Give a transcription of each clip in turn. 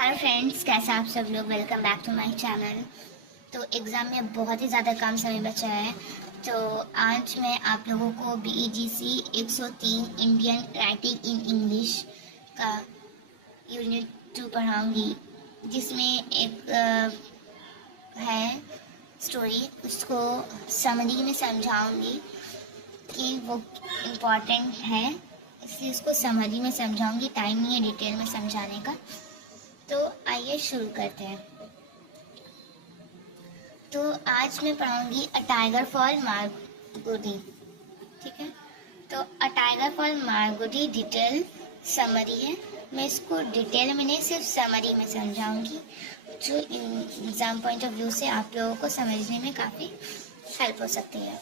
Hello friends, कैसे आप सब लोग। Welcome back to my channel. तो एग्ज़ाम में बहुत ही ज़्यादा कम समय बचा है, तो आज मैं आप लोगों को BEGC 103 Indian writing in English का यूनिट 2 पढ़ाऊंगी, जिसमें एक है स्टोरी। उसको समरी में समझाऊंगी कि वो इम्पॉर्टेंट है, इसलिए उसको समरी में समझाऊंगी। टाइम नहीं है डिटेल में समझाने का। तो आइए शुरू करते हैं। तो आज मैं पढ़ाऊंगी अ टाइगर फॉर मारगुडी। ठीक है, तो a tiger for Malgudi detail summary है। मैं इसको डिटेल में नहीं, सिर्फ समरी में समझाऊंगी, जो एग्जाम पॉइंट ऑफ व्यू से आप लोगों को समझने में काफ़ी हेल्प हो सकती है।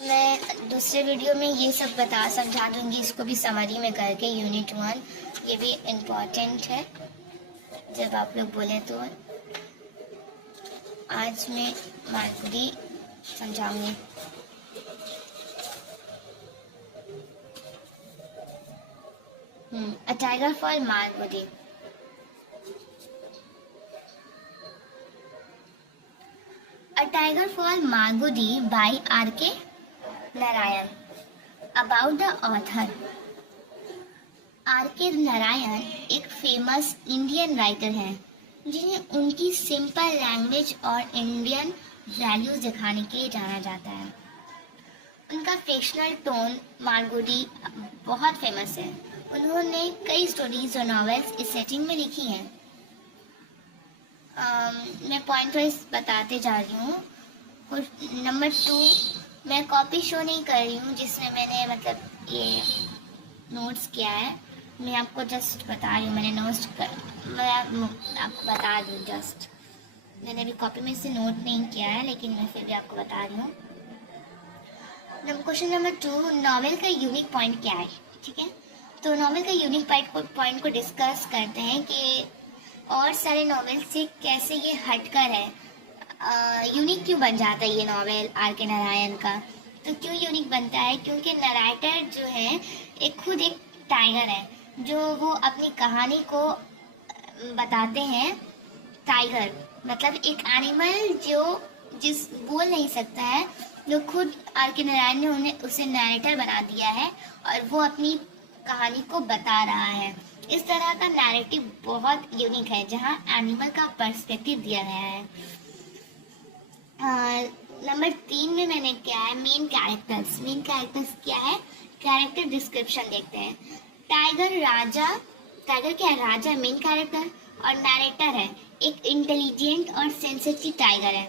मैं दूसरे वीडियो में ये सब समझा दूंगी, इसको भी समरी में करके। यूनिट 1 ये भी इम्पॉर्टेंट है जब आप लोग बोले। तो आज मैं मारगुडी समझाऊंगी। A tiger for Malgudi. A tiger for Malgudi by R.K. Narayan. About the author. R.K. Narayan एक फेमस इंडियन राइटर हैं, जिन्हें उनकी सिंपल लैंग्वेज और इंडियन वैल्यूज दिखाने के लिए जाना जाता है। उनका फिक्शनल टोन मारगुडी बहुत फेमस है। उन्होंने कई स्टोरीज और नॉवेल्स इस सेटिंग में लिखी हैं। मैं पॉइंट वाइज बताते जा रही हूँ। नंबर 2, मैं कॉपी शो नहीं कर रही हूँ, जिसमें मैंने ये नोट्स किया है। मैं आपको जस्ट बता रही हूँ, मैं आपको बता दूँ जस्ट। मैंने अभी कॉपी में से नोट नहीं किया है, लेकिन मैं फिर भी आपको बता रही हूँ। क्वेश्चन नंबर 2, नॉवेल का यूनिक पॉइंट क्या है। ठीक है, तो नॉवेल का यूनिक पॉइंट को डिस्कस करते हैं कि और सारे नॉवेल से कैसे ये हटकर है, यूनिक क्यों बन जाता है ये नॉवेल R.K. नारायण का। तो क्यों यूनिक बनता है, क्योंकि नरेटर जो है खुद एक टाइगर है, जो वो अपनी कहानी को बताते हैं। टाइगर मतलब एक एनिमल जो बोल नहीं सकता है, जो खुद R.K. नारायण ने उन्हें उसे नरेटर बना दिया है और वो अपनी कहानी को बता रहा है। इस तरह का नैरेटिव बहुत यूनिक है, जहाँ एनिमल का पर्सपेक्टिव दिया गया है। नंबर 3 में मैंने क्या है, मेन कैरेक्टर्स क्या है, कैरेक्टर डिस्क्रिप्शन देखते हैं। टाइगर क्या है, राजा मेन कैरेक्टर, और नैरेटर है एक इंटेलिजेंट और सेंसिटिव टाइगर है।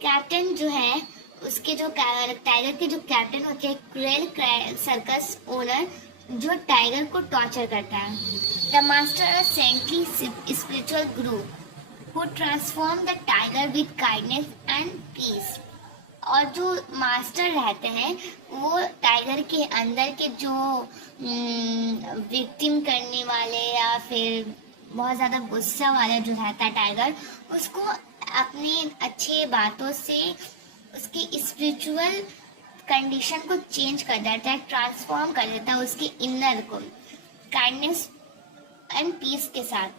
कैप्टन जो है, उसके जो टाइगर के जो कैप्टन होते हैं, क्रूएल सर्कस ओनर, जो टाइगर को टॉर्चर करता है। The master a saintly spiritual Guru who transform the tiger with kindness and peace। और जो मास्टर रहते हैं, वो टाइगर के अंदर के जो विक्टिम करने वाले या फिर बहुत ज़्यादा गुस्सा वाला जो रहता है टाइगर, उसको अपने अच्छे बातों से उसकी स्पिरिचुअल कंडीशन को चेंज कर देता है, ट्रांसफॉर्म कर देता है उसके इनर को, काइंडनेस एंड पीस के साथ।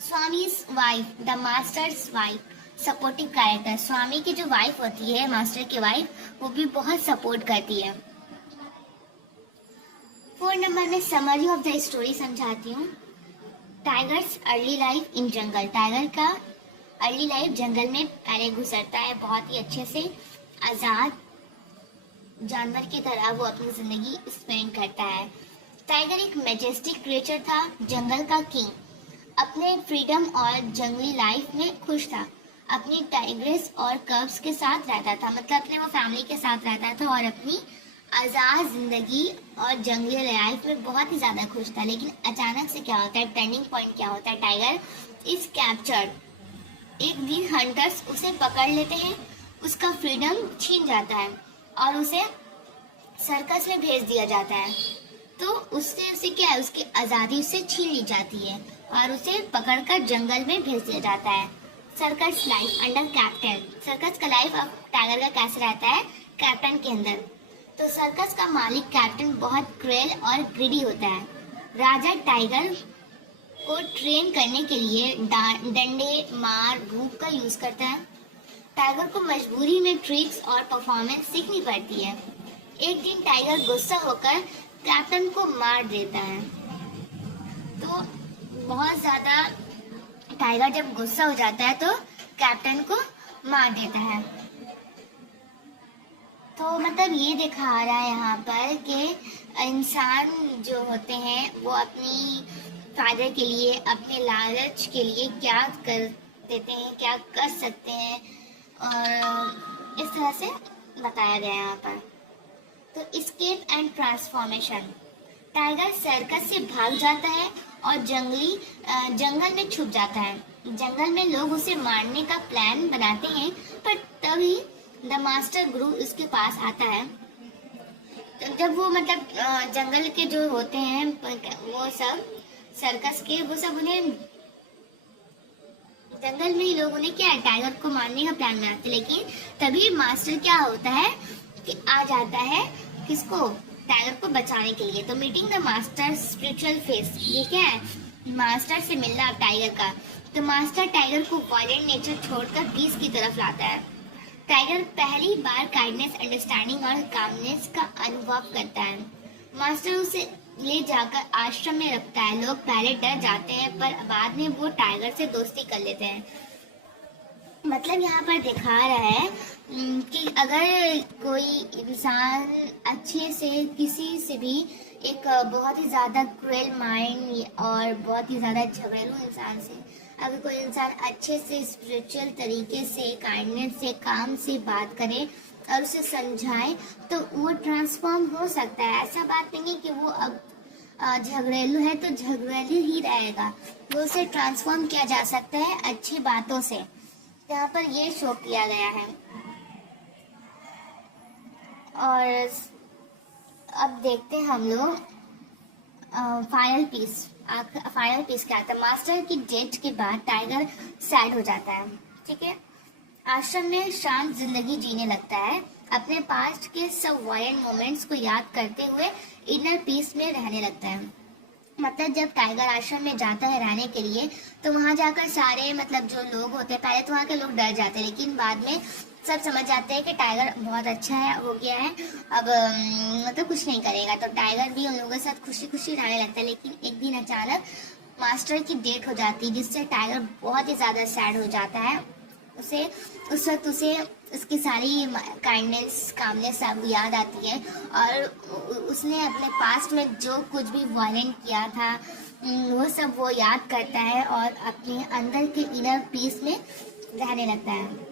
Swami's wife, the master's wife, supportive character. Swami की जो वाइफ होती है, मास्टर की वाइफ, वो भी बहुत सपोर्ट करती है। 4 नंबर में समरी ऑफ द स्टोरी समझाती हूँ। Tigers early life in jungle. Tiger का अर्ली लाइफ जंगल में पहले गुजरता है, बहुत ही अच्छे से आजाद जानवर की तरह वो अपनी जिंदगी स्पेंड करता है। टाइगर एक मैजेस्टिक क्रिएचर था, जंगल का किंग। अपने फ्रीडम और जंगली लाइफ में खुश था। अपनी टाइग्रेस और कब्स के साथ रहता था, मतलब अपने वो फैमिली के साथ रहता था और अपनी आज़ाद जिंदगी और जंगली लाइफ में बहुत ही ज़्यादा खुश था। लेकिन अचानक से क्या होता है, टर्निंग पॉइंट क्या होता है, टाइगर इज कैप्चर्ड। एक दिन हंटर्स उसे पकड़ लेते हैं, उसका फ्रीडम छीन जाता है और उसे सर्कस में भेज दिया जाता है। तो उसे क्या है, उसकी आज़ादी उससे छीन ली जाती है और उसे पकड़कर जंगल में भेज दिया जाता है। Circus life under captain. Circus का लाइफ अब टाइगर का कैसे रहता है, कैप्टन के अंदर। तो सर्कस का मालिक कैप्टन बहुत क्रूएल और ग्रीडी होता है। राजा टाइगर को ट्रेन करने के लिए डंडे, मार, धूप का यूज करता है। टाइगर को मजबूरी में ट्रिक्स और परफॉर्मेंस सीखनी पड़ती है। एक दिन टाइगर गुस्सा होकर कैप्टन को मार देता है। तो बहुत ज्यादा टाइगर जब गुस्सा हो जाता है तो कैप्टन को मार देता है। तो मतलब ये दिखा रहा है यहाँ पर कि इंसान जो होते हैं वो अपनी फायदे के लिए, अपने लालच के लिए क्या कर देते हैं, क्या कर सकते हैं, और इस तरह से बताया गया है यहाँ पर। तो escape and transformation. Tiger circus से भाग जाता है और जंगल में छुप जाता है। जंगल में लोग उसे मारने का प्लान बनाते हैं, पर तभी द मास्टर गुरु उसके पास आता है। तो जब वो मतलब जंगल के जो होते हैं वो सब सर्कस के, वो सब उन्हें जंगल में ही लोग उन्हें क्या है, टाइगर को मारने का प्लान बनाते, लेकिन तभी मास्टर क्या होता है कि आ जाता है किसको, टाइगर को बचाने के लिए। तो meeting the master spiritual face, ये क्या है, मास्टर से मिलना टाइगर का। तो मास्टर टाइगर को वायलेंट नेचर छोड़कर पीस की तरफ लाता है। टाइगर पहली बार काइंडनेस, अंडरस्टैंडिंग और कामनेस का अनुभव करता है। मास्टर उसे ले जाकर आश्रम में रखता है। लोग पहले डर जाते हैं, पर बाद में वो टाइगर से दोस्ती कर लेते हैं। मतलब यहाँ पर दिखा रहा है कि अगर कोई इंसान अच्छे से किसी से भी, एक बहुत ही ज़्यादा क्रूएल माइंड और बहुत ही ज़्यादा झगड़ेलू इंसान से अगर कोई इंसान अच्छे से स्पिरिचुअल तरीके से, काइंडनेस से, काम से बात करे और उसे समझाए, तो वो ट्रांसफॉर्म हो सकता है। ऐसा बात नहीं है कि वो अब झगड़ेलू है तो झगड़ेलू ही रहेगा, वो उसे ट्रांसफॉर्म किया जा सकता है अच्छी बातों से। यहाँ पर ये शो किया गया है। और अब देखते हैं हम लोग फाइनल पीस। फाइनल पीस क्या आता है, मास्टर की डेथ के बाद टाइगर सैड हो जाता है, ठीक है। आश्रम में शांत जिंदगी जीने लगता है, अपने पास्ट के सब वायलेंट मोमेंट्स को याद करते हुए इनर पीस में रहने लगता है। मतलब जब टाइगर आश्रम में जाता है रहने के लिए, तो वहाँ जाकर सारे मतलब जो लोग होते हैं, पहले तो वहाँ के लोग डर जाते हैं, लेकिन बाद में सब समझ जाते हैं कि टाइगर बहुत अच्छा है, हो गया है, अब मतलब कुछ नहीं करेगा। तो टाइगर भी उन लोगों के साथ खुशी खुशी रहने लगता है। लेकिन एक दिन अचानक मास्टर की डेथ हो जाती है, जिससे टाइगर बहुत ही ज़्यादा सैड हो जाता है। उस वक्त उसे उसकी सारी काइंडनेस, कामनेस सब याद आती है, और उसने अपने पास्ट में जो कुछ भी वायलेंट किया था वो सब वो याद करता है और अपने अंदर के इनर पीस में रहने लगता है,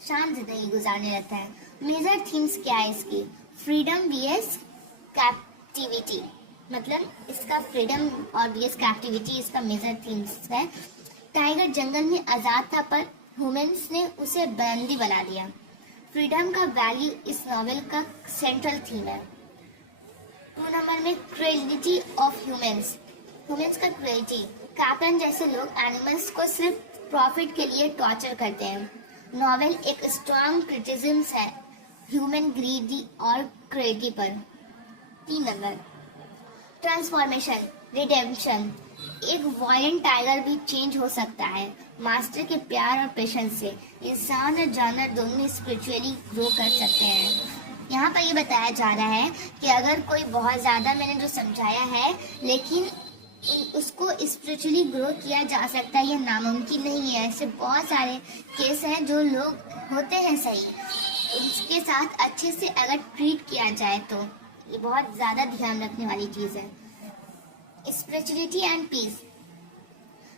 शांत जिंदगी गुजारने लगता है। मेजर थीम्स क्या है इसकी, फ्रीडम वीएस कैप्टिविटी, मतलब इसका फ्रीडम और वीएस कैप्टिविटी इसका मेजर थीम्स है। टाइगर जंगल में आजाद था, पर ह्यूमंस ने उसे बंदी बना दिया। फ्रीडम का वैल्यू इस नॉवेल का सेंट्रल थीम है। 2 नंबर में क्रूएलिटी ऑफ ह्यूमंस, ह्यूमंस का क्रूएलिटी। कैप्टन जैसे लोग एनिमल्स को सिर्फ प्रॉफिट के लिए टॉर्चर करते हैं। नॉवेल एक स्ट्रॉन्ग क्रिटिसिज्म है ह्यूमन ग्रीडी और क्रूएलिटी पर। 3 नंबर ट्रांसफॉर्मेशन, रिडेम्पशन। एक वायलेंट टाइगर भी चेंज हो सकता है। मास्टर के प्यार और पेशेंस से इंसान और जानवर दोनों स्पिरिचुअली ग्रो कर सकते हैं। यहाँ पर ये बताया जा रहा है कि अगर कोई बहुत ज़्यादा, मैंने जो समझाया है, लेकिन उसको स्पिरिचुअली ग्रो किया जा सकता है, यह नामुमकिन नहीं है। ऐसे बहुत सारे केस हैं जो लोग होते हैं सही, उसके साथ अच्छे से अगर ट्रीट किया जाए तो ये बहुत ज़्यादा ध्यान रखने वाली चीज़ है। Spirituality and peace.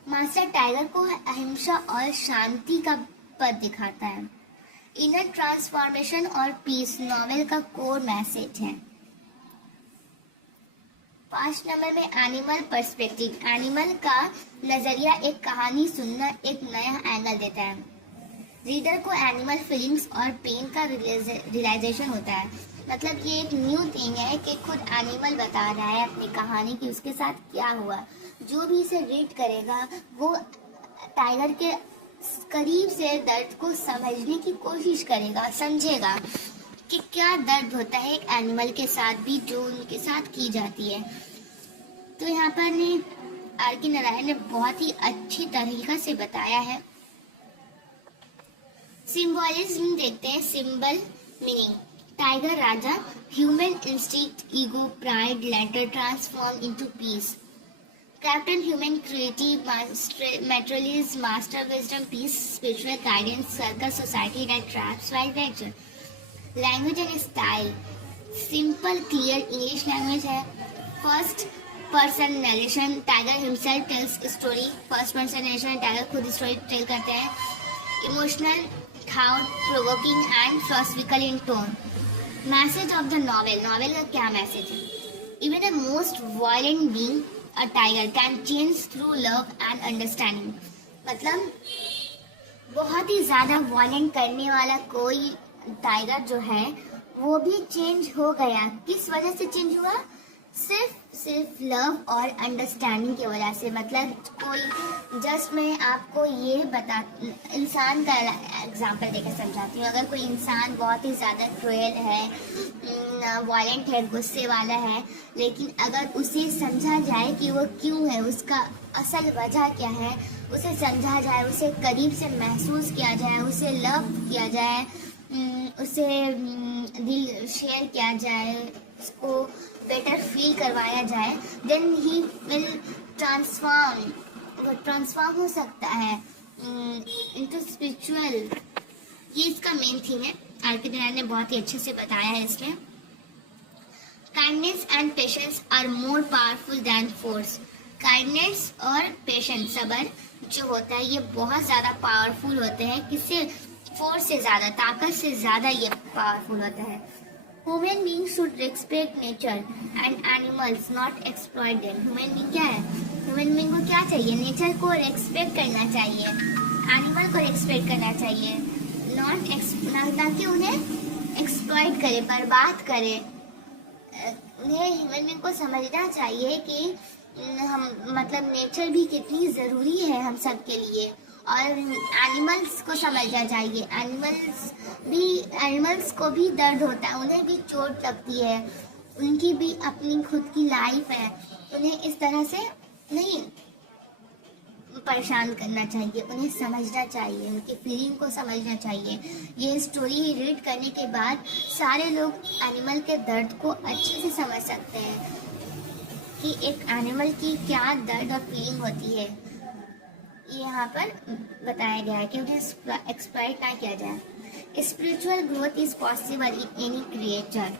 Master tiger को अहिंसा और शांति का पद दिखाता है। इनर ट्रांसफॉर्मेशन और पीस नॉवेल का कोर मैसेज है। 5 नंबर में एनिमल पर्सपेक्टिव। एनिमल का नजरिया एक कहानी सुनना एक नया एंगल देता है। रीडर को एनिमल फीलिंग्स और पेन का रियलाइजेशन होता है। मतलब ये एक न्यू थिंग है कि खुद एनिमल बता रहा है अपनी कहानी कि उसके साथ क्या हुआ। जो भी इसे रीड करेगा वो टाइगर के करीब से दर्द को समझने की कोशिश करेगा, समझेगा कि क्या दर्द होता है एक एनिमल के साथ भी जो उनके साथ की जाती है। तो यहाँ पर ने आर के नारायण ने बहुत ही अच्छी तरीका से बताया है। सिंबॉलिज्म देखते हैं। Symbol meaning, tiger Raja, human instinct, ego, pride, later transform into peace, captain human creative, मेट्रोलिज, master wisdom, peace, spiritual guidance, circle, society that traps wild nature. Language and style, simple clear English language है। First person narration, tiger himself tells story. First person narration, tiger खुद story tell करते हैं। Emotional, thought provoking and philosophical in tone. Message of the novel, novel का क्या message है? Even the most violent being a tiger can change through love and understanding. मतलब बहुत ही ज्यादा violent करने वाला कोई टाइगर जो है वो भी चेंज हो गया। किस वजह से चेंज हुआ? सिर्फ लव और अंडरस्टैंडिंग की वजह से। मतलब कोई जस्ट मैं आपको ये बता, इंसान का एग्जांपल देकर समझाती हूँ। अगर कोई इंसान बहुत ही ज़्यादा क्रूएल है, वायलेंट है, गुस्से वाला है, लेकिन अगर उसे समझा जाए कि वो क्यों है, उसका असल वजह क्या है, उसे समझा जाए, उसे करीब से महसूस किया जाए, उसे लव किया जाए, उसे दिल शेयर किया जाए, उसको बेटर फील करवाया जाए, देन ही विल ट्रांसफॉर्म। वो ट्रांसफॉर्म हो सकता है इनटू स्पिरिचुअल। ये इसका मेन थीम है। आर के नारायण ने बहुत ही अच्छे से बताया है इसमें। Kindness and patience are more powerful than force. Kindness और पेशेंस, सब्र जो होता है, ये बहुत ज़्यादा पावरफुल होते हैं। किससे? फोर्स से ज़्यादा, ताकत से ज़्यादा ये पावरफुल होता है। Human being should respect nature and animals, not exploit them. Human being क्या है? ह्यूमन बीइंग को क्या चाहिए? नेचर को रिस्पेक्ट करना चाहिए, एनिमल को रिस्पेक्ट करना चाहिए, ना कि उन्हें एक्सप्लॉइट करे, बर्बाद करे। उन्हें ह्यूमन बीइंग को समझना चाहिए कि हम मतलब नेचर भी कितनी ज़रूरी है हम सब के लिए, और एनिमल्स को समझना चाहिए। एनिमल्स को भी दर्द होता है, उन्हें भी चोट लगती है, उनकी भी अपनी खुद की लाइफ है। उन्हें इस तरह से नहीं परेशान करना चाहिए, उन्हें समझना चाहिए, उनकी फीलिंग को समझना चाहिए। ये स्टोरी रीड करने के बाद सारे लोग एनिमल के दर्द को अच्छे से समझ सकते हैं कि एक एनिमल की क्या दर्द और फीलिंग होती है। यहाँ पर बताया गया है कि उन्हें एक्सप्लॉइट ना किया जाए। Spiritual growth is possible in any creature.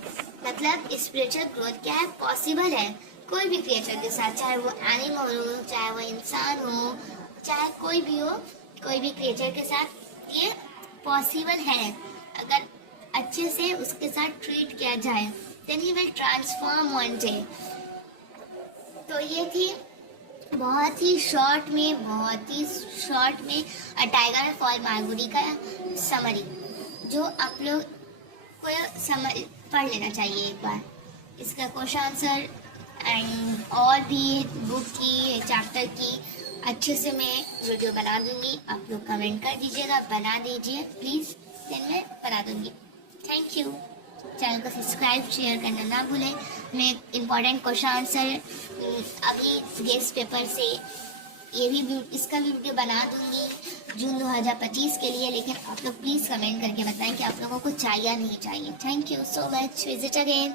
मतलब स्पिरिचुअल ग्रोथ क्या है? पॉसिबल है कोई भी क्रिएचर के साथ, चाहे वो एनिमल हो, चाहे वो इंसान हो, चाहे कोई भी हो, कोई भी क्रिएचर के साथ ये पॉसिबल है अगर अच्छे से उसके साथ ट्रीट किया जाए। Then he will transform one day. तो ये थी बहुत ही शॉर्ट में अ टाइगर फॉर मालगुडी का समरी, जो आप लोग को पढ़ लेना चाहिए एक बार। इसका क्वेश्चन आंसर एंड और भी बुक की, चैप्टर की अच्छे से मैं वीडियो बना दूंगी। आप लोग कमेंट कर दीजिएगा, बना दीजिए प्लीज़, देन मैं बना दूंगी। Thank you. चैनल को सब्सक्राइब शेयर करना ना भूलें। मैं इम्पॉर्टेंट क्वेश्चन आंसर अभी गेस्ट पेपर से इसका भी वीडियो बना दूंगी जून 2025 के लिए। लेकिन आप लोग प्लीज़ कमेंट करके बताएं कि आप लोगों को चाहिए या नहीं चाहिए। Thank you so much. Visit again.